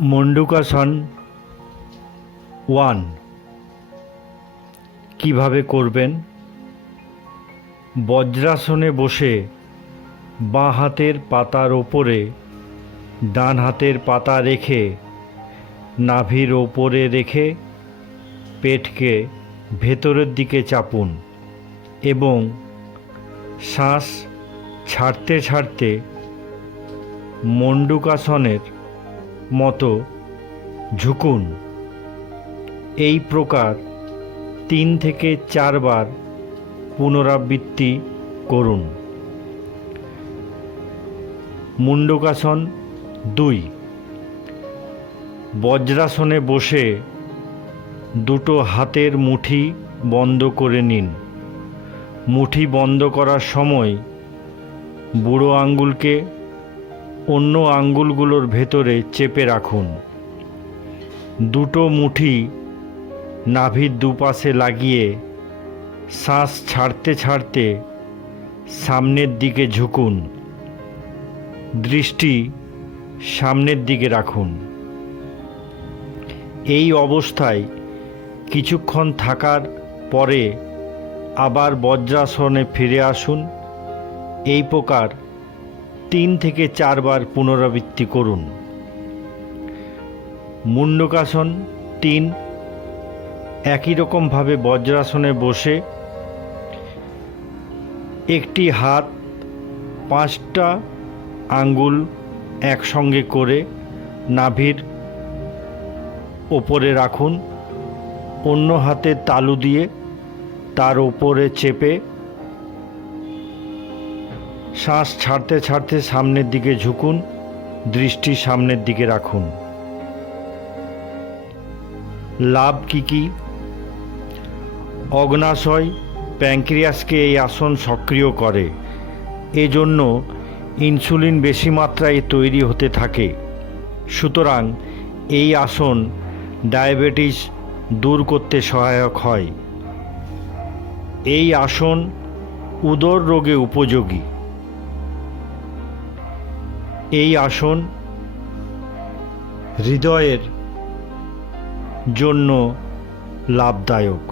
মণ্ডুকাসন 1 কিভাবে করবেন। বজ্রাসনে বসে বাঁ হাতের পাতার ওপরে ডান হাতের পাতা রেখে নাভির ওপরে রেখে পেটকে ভেতরের দিকে চাপুন এবং শ্বাস ছাড়তে ছাড়তে মণ্ডুকাসনের মতো ঝুঁকুন। এই প্রকার 3 থেকে 4 বার পুনরাবৃত্তি করুন। মুণ্ডকাসন 2 বজ্রাসনে বসে দুটো হাতের মুঠি বন্ধ করে নিন। মুঠি বন্ধ করার সময় বুড়ো আঙ্গুলকে অন্য আঙ্গুলগুলোর ভেতরে চেপে রাখুন। দুটো মুঠি নাভির দুপাশে লাগিয়ে শ্বাস ছাড়তে ছাড়তে সামনের দিকে ঝুঁকুন। দৃষ্টি সামনের দিকে রাখুন। এই অবস্থায় কিছুক্ষণ থাকার পরে আবার বজ্রাসনে ফিরে আসুন। এই প্রকার 3 থেকে 4 বার পুনরাবৃত্তি করুন। মুণ্ডকাসন 3 একই রকমভাবে বজ্রাসনে বসে একটি হাত 5টা আঙ্গুল একসঙ্গে করে নাভির ওপরে রাখুন। অন্য হাতের তালু দিয়ে তার ওপরে চেপে শ্বাস ছাড়তে ছাড়তে সামনের দিকে ঝুঁকুন। দৃষ্টি সামনের দিকে রাখুন। লাভ কি? অগ্ন্যাশয় প্যানক্রিয়াসকে এই আসন সক্রিয় করে। এজন্য ইনসুলিন বেশি মাত্রায় তৈরি হতে থাকে। সুতরাং এই আসন ডায়াবেটিস দূর করতে সহায়ক হয়। এই আসন উদর রোগে উপযোগী। এই আসন হৃদয়ের জন্য লাভদায়ক।